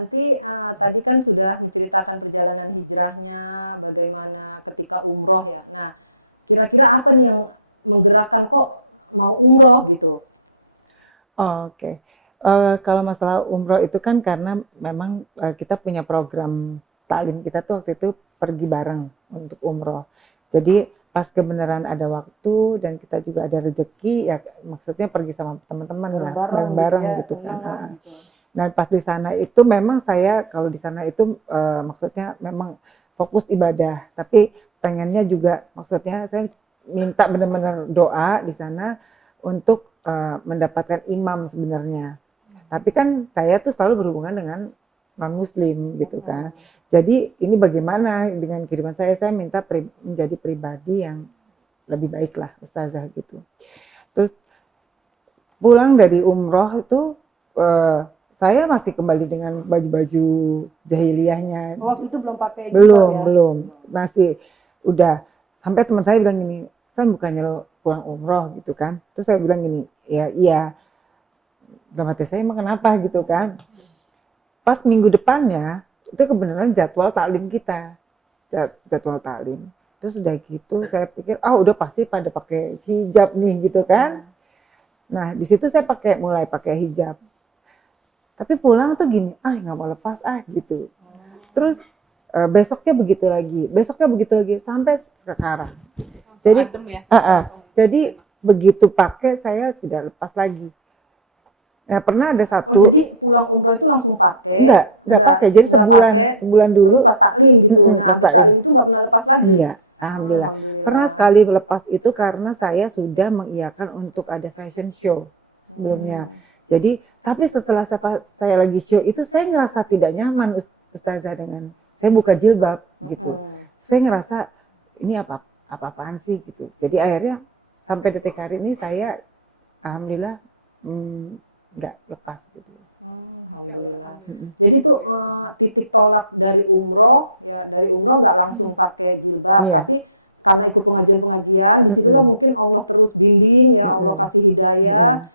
Santi tadi kan sudah menceritakan perjalanan hijrahnya, bagaimana ketika umroh ya. Nah, kira-kira apa nih yang menggerakkan kok mau umroh gitu? Oke. Kalau masalah umroh itu kan karena memang kita punya program taklim kita tuh waktu itu pergi bareng untuk umroh. Jadi pas kebenaran ada waktu dan kita juga ada rezeki ya maksudnya pergi sama teman-teman lah Bareng-bareng gitu bareng-bareng ya, gitu kan. umroh gitu. Nah pas di sana itu memang saya kalau di sana itu maksudnya memang fokus ibadah, tapi pengennya juga maksudnya saya minta benar-benar doa di sana untuk mendapatkan imam sebenarnya. Tapi kan saya tuh selalu berhubungan dengan non muslim gitu kan. Jadi ini bagaimana dengan kehidupan saya minta menjadi pribadi yang lebih baik lah ustazah gitu. Terus pulang dari umroh itu saya masih kembali dengan baju-baju jahiliyahnya. Waktu itu belum pakai jilbab Belum, ya? belum. Masih udah sampai teman saya bilang gini, "San bukannya lo pulang umroh gitu kan?" Terus saya bilang gini, "Ya iya." Dalam hati saya emang kenapa gitu kan. Pas minggu depannya itu kebenaran jadwal taklim kita. Jadwal taklim. Terus udah gitu saya pikir, udah pasti pada pakai hijab nih gitu kan. Nah, di situ saya mulai pakai hijab. Tapi pulang tuh gini, nggak mau lepas gitu. Terus besoknya begitu lagi sampai sekarang. Jadi, jadi begitu pakai saya tidak lepas lagi. Nah, pernah ada Oh, satu, jadi pulang umroh itu langsung pakai? enggak pakai. Jadi Nggak pakai, sebulan dulu. terus pas taklim gitu. Nah, Pas habis taklim itu nggak pernah lepas lagi? Enggak, alhamdulillah. Alhamdulillah. Pernah sekali lepas itu karena saya sudah mengiyakan untuk ada fashion show sebelumnya. Jadi, tapi setelah saya lagi show itu saya ngerasa tidak nyaman ustazah dengan saya buka jilbab gitu. Saya ngerasa ini apa-apaan sih gitu. Jadi akhirnya sampai detik hari ini saya alhamdulillah nggak lepas gitu. Alhamdulillah. Jadi itu titik tolak dari umroh ya, dari umroh nggak langsung pakai jilbab, tapi karena ikut pengajian-pengajian, disitulah mungkin Allah terus bimbing ya, Allah kasih hidayah.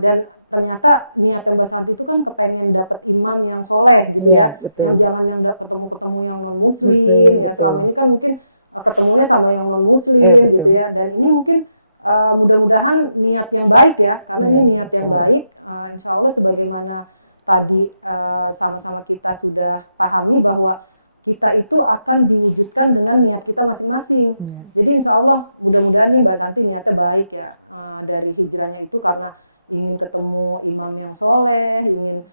Dan ternyata niat Mbak Santi itu kan kepengen dapat imam yang soleh gitu ya, yang jangan yang ketemu-ketemu yang non muslim ya. Selama ini kan mungkin ketemunya sama yang non muslim gitu ya, dan ini mungkin mudah-mudahan niat yang baik ya, karena ini niat yang baik. Insya Allah sebagaimana tadi sama-sama kita sudah pahami bahwa kita itu akan diwujudkan dengan niat kita masing-masing. Jadi insya Allah mudah-mudahan nih Mbak Santi niatnya baik ya, dari hijrahnya itu karena ingin ketemu imam yang soleh, ingin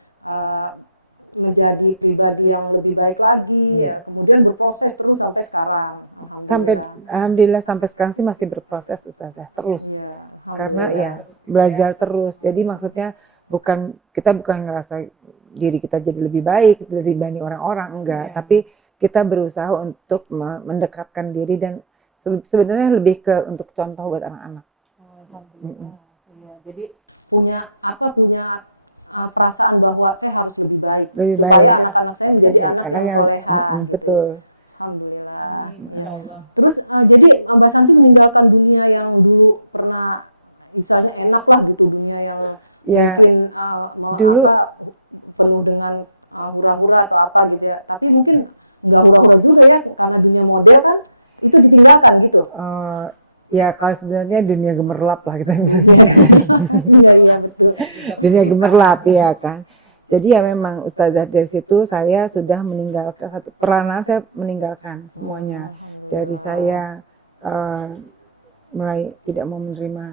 menjadi pribadi yang lebih baik lagi, ya. Kemudian berproses terus sampai sekarang, alhamdulillah. Alhamdulillah sampai sekarang sih masih berproses ustazah terus. Ya, karena ya belajar terus. Jadi maksudnya kita bukan ngerasa diri kita jadi lebih baik dibanding orang-orang, enggak. Tapi kita berusaha untuk mendekatkan diri dan sebenarnya lebih ke untuk contoh buat anak-anak. Jadi punya perasaan bahwa saya harus lebih baik supaya anak-anak saya menjadi anak yang solehah gitu ya. Alhamdulillah. Ya. Terus jadi Mbak Santi meninggalkan dunia yang dulu pernah misalnya enak lah gitu, dunia yang mungkin penuh dengan hura-hura atau apa gitu ya. Tapi mungkin nggak hura-hura juga ya, karena dunia model kan itu ditinggalkan gitu. Ya kalau sebenarnya dunia gemerlap lah kita. Dunia gemerlap. Iya betul. Dunia gemerlap ya kan. Jadi ya memang ustazah dari situ saya sudah meninggalkan satu peranan, saya meninggalkan semuanya. Dari saya mulai tidak mau menerima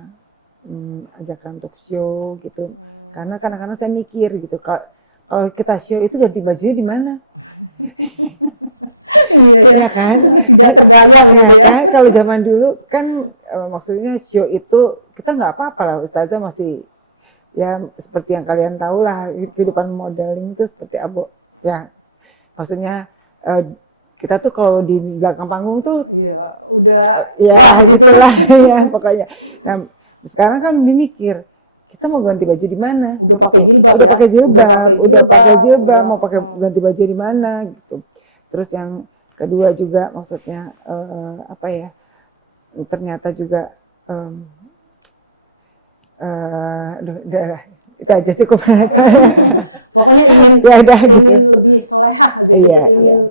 ajakan untuk show gitu. Karena kadang-kadang saya mikir gitu, kalau kita show itu ganti bajunya di mana? Iya kan? Tidak terbayang gitu ya. Kan kalau zaman dulu kan maksudnya show itu kita nggak apa-apa lah ustazah, masih ya seperti yang kalian tahu lah kehidupan modeling itu seperti ya maksudnya kita tuh kalau di belakang panggung tuh udah wah gitu lah ya pokoknya. Nah, sekarang kan mikir kita mau ganti baju di mana? Udah pakai jilbab ya? Udah pakai jilbab, mau pakai ganti baju di mana gitu. Terus yang kedua juga maksudnya ternyata juga Itu aja cukup. Pokoknya ingin Ya udah, ingin lebih solehah aja gitu, Iya, ingin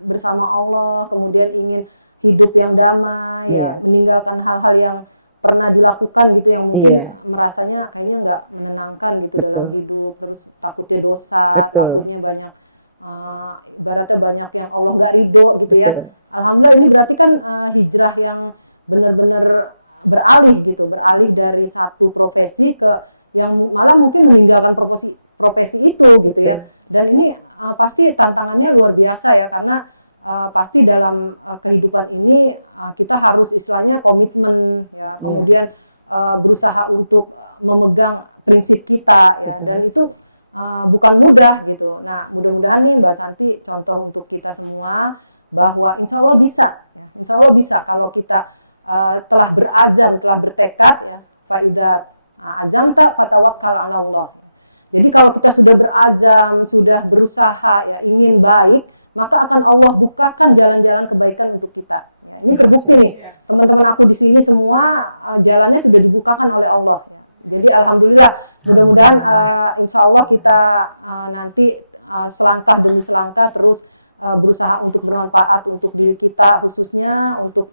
bersama Allah, kemudian ingin hidup yang damai, ya Iya. meninggalkan hal-hal yang pernah dilakukan gitu yang mungkin Iya. merasanya kayaknya nggak menenangkan gitu dalam Betul. hidup, terus takutnya dosa, Betul. takutnya banyak ibaratnya banyak yang Allah nggak ridho gitu ya. Betul. Alhamdulillah ini berarti kan hijrah yang benar-benar beralih dari satu profesi ke yang malah mungkin meninggalkan profesi itu gitu ya. Dan ini pasti tantangannya luar biasa ya, karena pasti dalam kehidupan ini kita harus istilahnya komitmen ya, kemudian berusaha untuk memegang prinsip kita ya, dan itu bukan mudah gitu. Nah, mudah-mudahan nih Mbak Santi contoh untuk kita semua bahwa insya Allah bisa ya, insya Allah bisa kalau kita telah berazam, telah bertekad ya, faidat azamta fatawakkal 'ala Allah. Jadi kalau kita sudah berazam, sudah berusaha ya ingin baik, maka akan Allah bukakan jalan-jalan kebaikan untuk kita. Ya, ini terbukti nih, teman-teman aku di sini semua jalannya sudah dibukakan oleh Allah. Ya. Jadi alhamdulillah, mudah-mudahan insya Allah kita nanti selangkah demi selangkah terus berusaha untuk bermanfaat untuk diri kita khususnya, untuk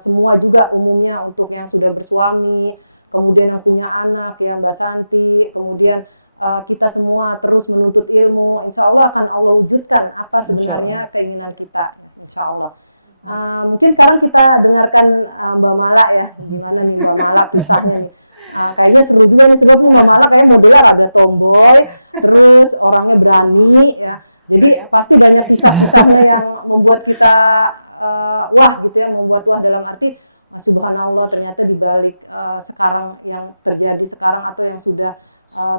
semua juga umumnya, untuk yang sudah bersuami, kemudian yang punya anak ya Mbak Santi, kemudian kita semua terus menuntut ilmu, insya Allah akan Allah wujudkan apa sebenarnya keinginan kita, ya, insya Allah. Mungkin sekarang kita dengarkan Mbak Mala ya, gimana nih Mbak Mala kisahnya nih. Kayaknya seru juga nih, sebab nih Mbak Mala kayak modelnya rada tomboy, terus orangnya berani ya. Jadi pasti banyak kisah-kisahnya yang membuat kita wah gitu ya, membuat wah dalam arti subhanallah ternyata di balik sekarang yang terjadi sekarang atau yang sudah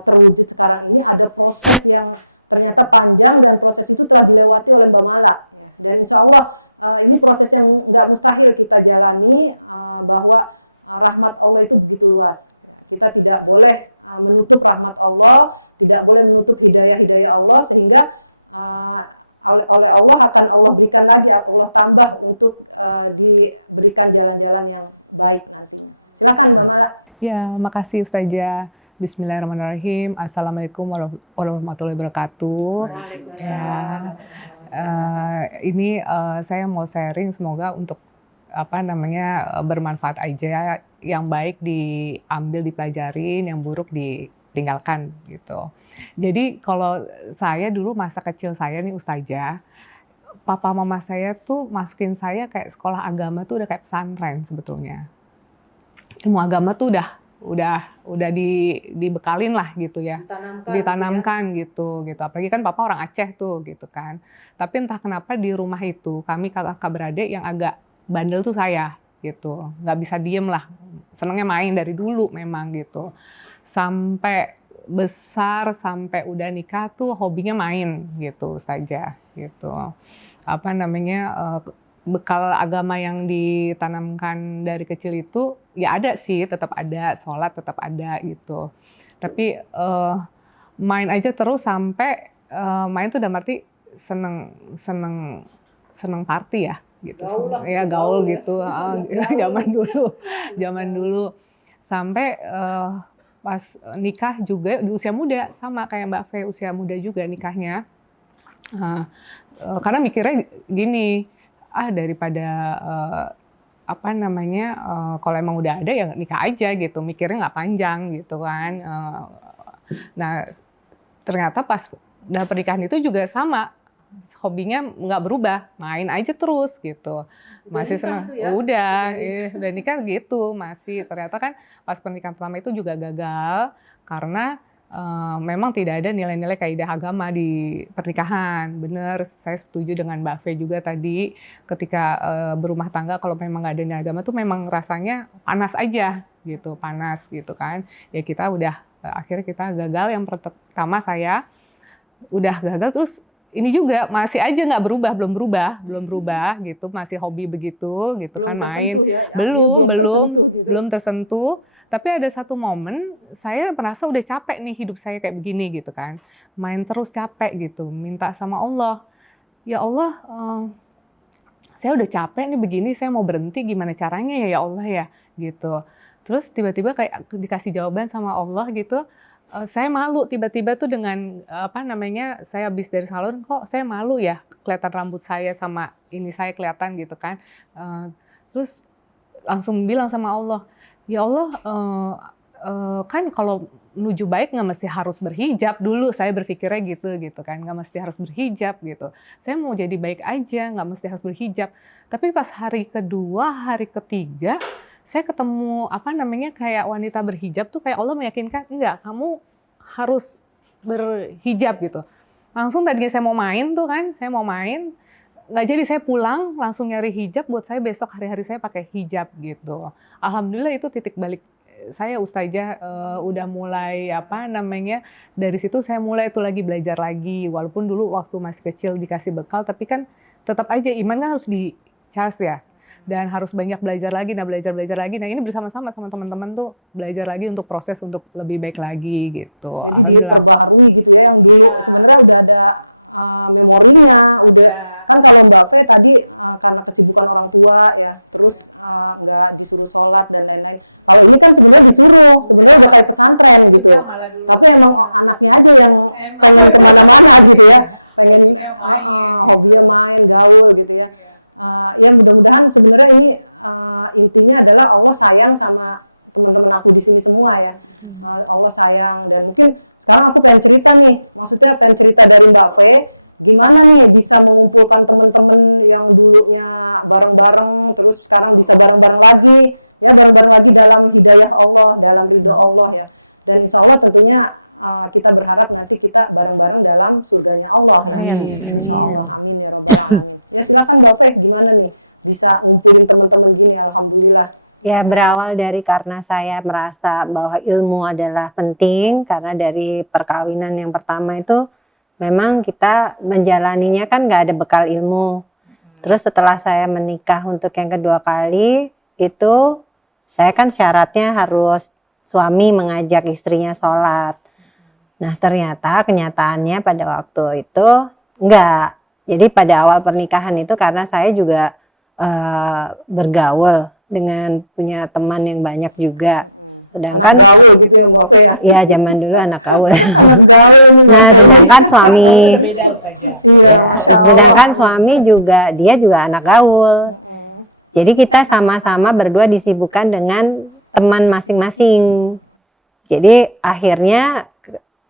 terwujud sekarang ini ada proses yang ternyata panjang dan proses itu telah dilewati oleh Mbak Mala ya. Dan insya Allah ini proses yang nggak mustahil kita jalani, bahwa rahmat Allah itu begitu luas ya. Kita tidak boleh menutup rahmat Allah, tidak boleh menutup hidayah Allah, sehingga oleh Allah akan Allah berikan lagi, Allah tambah untuk diberikan jalan-jalan yang baik nantinya. Silakan Mbak Mala. Ya, makasih Ustazah. Bismillahirrahmanirrahim. Assalamualaikum warahmatullahi wabarakatuh. Ya, ini saya mau sharing, semoga untuk bermanfaat aja. Yang baik diambil, dipelajarin, yang buruk ditinggalkan gitu. Jadi kalau saya dulu masa kecil saya nih Ustazah, papa mama saya tuh masukin saya kayak sekolah agama tuh udah kayak pesantren sebetulnya. Semua agama tuh udah dibekalin lah gitu ya, ditanamkan gitu. Apalagi kan papa orang Aceh tuh gitu kan. Tapi entah kenapa di rumah itu kami kakak beradik yang agak bandel tuh saya gitu, nggak bisa diem lah, senengnya main dari dulu memang gitu. Sampai besar, sampai udah nikah tuh hobinya main gitu saja gitu. Bekal agama yang ditanamkan dari kecil itu ya ada sih, tetap ada, sholat tetap ada gitu. Tapi main aja terus sampai main tuh udah arti seneng party ya gitu. Gaul gitu. Zaman dulu sampai pas nikah juga di usia muda, sama kayak Mbak Fe, usia muda juga nikahnya. Karena mikirnya gini, daripada kalau emang udah ada ya nikah aja gitu, mikirnya nggak panjang gitu kan. Nah ternyata pas dalam pernikahan itu juga sama, hobinya nggak berubah, main aja terus gitu. Masih senang, udah nikah gitu, masih. Ternyata kan pas pernikahan pertama itu juga gagal karena memang tidak ada nilai-nilai kaidah agama di pernikahan. Bener, saya setuju dengan Mbak Fe juga tadi, ketika berumah tangga kalau memang nggak ada nilai agama tuh memang rasanya panas aja gitu, panas gitu kan. Ya kita udah akhirnya kita gagal. Yang pertama saya udah gagal, terus ini juga masih aja nggak berubah, belum berubah gitu, masih hobi begitu gitu, belum kan tersentuh main. Ya, belum tersentuh. Tapi ada satu momen saya merasa udah capek nih hidup saya kayak begini gitu kan, main terus capek gitu, minta sama Allah, ya Allah, saya udah capek nih begini, saya mau berhenti, gimana caranya ya Allah ya gitu. Terus tiba-tiba kayak dikasih jawaban sama Allah gitu, Saya malu tiba-tiba tuh dengan apa namanya, saya habis dari salon kok saya malu ya kelihatan rambut saya sama ini saya kelihatan gitu kan. Terus langsung bilang sama Allah, ya Allah kan kalau menuju baik nggak mesti harus berhijab dulu, saya berpikirnya gitu kan, nggak mesti harus berhijab gitu. Saya mau jadi baik aja, nggak mesti harus berhijab. Tapi pas hari kedua, hari ketiga, saya ketemu apa namanya kayak wanita berhijab tuh kayak Allah meyakinkan enggak, kamu harus berhijab gitu. Langsung tadinya saya mau main tuh kan, saya mau main, nggak jadi, saya pulang langsung nyari hijab buat saya besok hari-hari saya pakai hijab gitu. Alhamdulillah itu titik balik saya Ustazah, udah mulai apa namanya, dari situ saya mulai itu lagi belajar lagi, walaupun dulu waktu masih kecil dikasih bekal, tapi kan tetap aja iman kan harus di-charge ya, dan harus banyak belajar lagi, belajar lagi. Nah ini bersama-sama sama teman-teman tuh belajar lagi untuk proses untuk lebih baik lagi gitu. Jadi diperbaharui gitu ya, yang dulu sebenarnya udah ada memorinya, udah kan kalau Mbak Fe tadi karena kesibukan orang tua ya, terus nggak disuruh sholat dan lain-lain. Kalau ini kan sebenarnya disuruh, sebenarnya udah kayak pesantren gitu. Tapi emang anaknya aja yang pengen kemana-mana gitu ya, pengen hobinya main, gaul gitu ya. Ya mudah-mudahan sebenarnya ini intinya adalah Allah sayang sama teman-teman aku di sini semua ya. Allah sayang, dan mungkin sekarang aku pengen cerita nih, maksudnya pengen cerita dari Mbak Fe, gimana nih bisa mengumpulkan teman-teman yang dulunya bareng-bareng, terus sekarang bisa bareng-bareng lagi, ya bareng-bareng lagi dalam hidayah Allah, dalam ridho Allah ya. Dan insya Allah tentunya kita berharap nanti kita bareng-bareng dalam surganya Allah ya. Insya Allah, amin ya robbal alamin. Ya silakan Mbak Fe, gimana nih bisa ngumpulin teman-teman gini, alhamdulillah. Ya berawal dari karena saya merasa bahwa ilmu adalah penting, karena dari perkawinan yang pertama itu memang kita menjalaninya kan nggak ada bekal ilmu. Terus setelah saya menikah untuk yang kedua kali, itu saya kan syaratnya harus suami mengajak istrinya sholat. Nah ternyata kenyataannya pada waktu itu enggak. Jadi pada awal pernikahan itu karena saya juga bergaul dengan punya teman yang banyak juga. Anak gaul gitu ya Mbak Fe ya? Iya zaman dulu anak gaul. Anak gaul ini Mbak Fe ini. Kan suami. Iya Masya Allah. Kan suami juga, dia juga anak gaul. Jadi kita sama-sama berdua disibukkan dengan teman masing-masing. Jadi akhirnya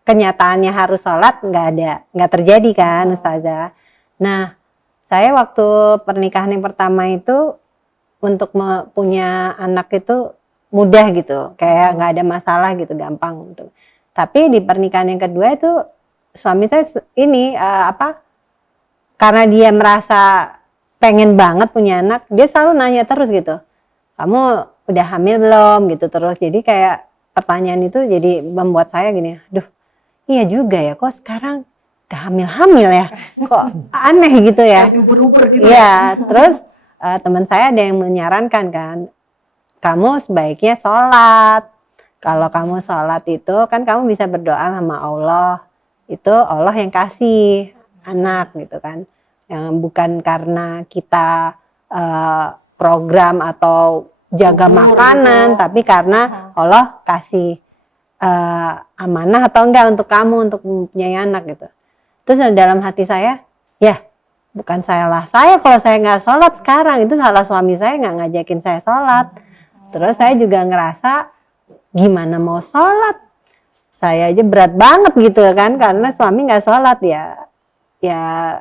kenyataannya harus sholat nggak terjadi kan Ustazah. Nah saya waktu pernikahan yang pertama itu untuk punya anak itu mudah gitu, kayak nggak ada masalah gitu, gampang gitu. Tapi di pernikahan yang kedua itu suami saya ini karena dia merasa pengen banget punya anak, dia selalu nanya terus gitu, kamu udah hamil belum gitu terus. Jadi kayak pertanyaan itu jadi membuat saya gini, aduh iya juga ya, kok sekarang gak hamil-hamil ya, kok aneh gitu ya. Lebih berubah gitu ya. Terus teman saya ada yang menyarankan kan, kamu sebaiknya sholat. Kalau kamu sholat itu kan kamu bisa berdoa sama Allah, itu Allah yang kasih anak gitu kan, yang bukan karena kita program atau jaga makanan gitu. Tapi karena Allah kasih amanah atau enggak untuk kamu untuk mempunyai anak gitu. Terus dalam hati saya, ya bukan salah saya kalau saya nggak sholat sekarang, itu salah suami saya nggak ngajakin saya sholat. Terus saya juga ngerasa gimana mau sholat, saya aja berat banget gitu kan, karena suami nggak sholat ya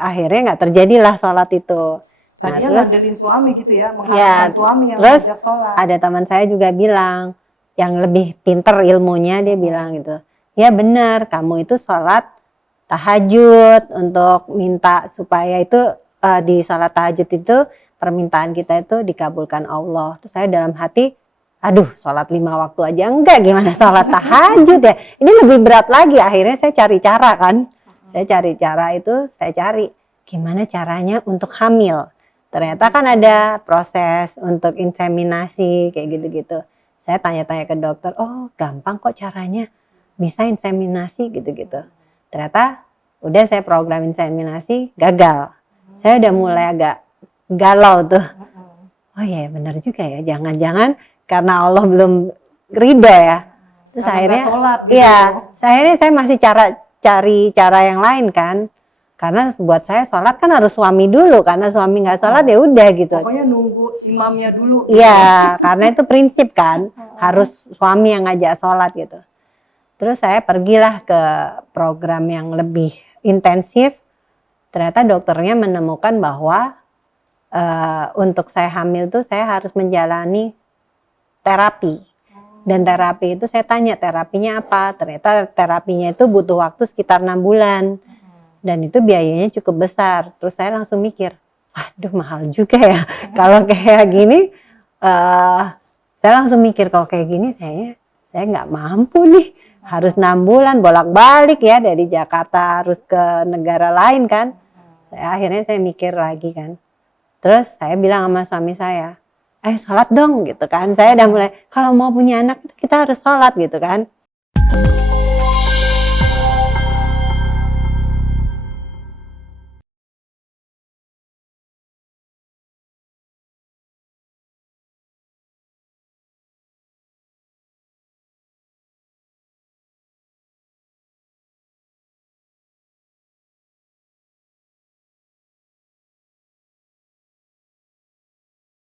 akhirnya nggak terjadilah sholat itu. Tadinya ngandelin suami gitu ya, mengharapkan suami yang ngajak sholat. Ada teman saya juga bilang, yang lebih pinter ilmunya, dia bilang gitu, ya benar kamu itu sholat tahajud untuk minta supaya itu di sholat tahajud itu permintaan kita itu dikabulkan Allah. Terus saya dalam hati, aduh sholat 5 waktu aja enggak, gimana sholat tahajud ya, ini lebih berat lagi. Akhirnya saya cari cara kan, saya cari cara itu, saya cari gimana caranya untuk hamil. Ternyata kan ada proses untuk inseminasi kayak gitu-gitu. Saya tanya-tanya ke dokter, oh gampang kok caranya, bisa inseminasi gitu-gitu. Ternyata udah saya program inseminasi, gagal. Saya udah mulai agak galau tuh. Oh iya benar juga ya, jangan-jangan karena Allah belum ridho ya. Terus Karena akhirnya, nggak sholat gitu iya, ya. akhirnya saya masih cari cara yang lain kan. Karena buat saya sholat kan harus suami dulu, karena suami nggak sholat ya udah gitu. Pokoknya nunggu imamnya dulu gitu. Iya, karena itu prinsip kan, harus suami yang ngajak sholat gitu. Terus saya pergilah ke program yang lebih intensif. Ternyata dokternya menemukan bahwa untuk saya hamil tuh saya harus menjalani terapi. Dan terapi itu saya tanya terapinya apa. Ternyata terapinya itu butuh waktu sekitar 6 bulan. Dan itu biayanya cukup besar. Terus saya langsung mikir, waduh mahal juga ya. Kalau kayak gini, saya langsung mikir kalau kayak gini saya nggak mampu nih. Harus 6 bulan bolak-balik ya dari Jakarta harus ke negara lain kan. Akhirnya saya mikir lagi kan. Terus saya bilang sama suami saya, sholat dong gitu kan. Saya udah mulai, kalau mau punya anak kita harus sholat gitu kan.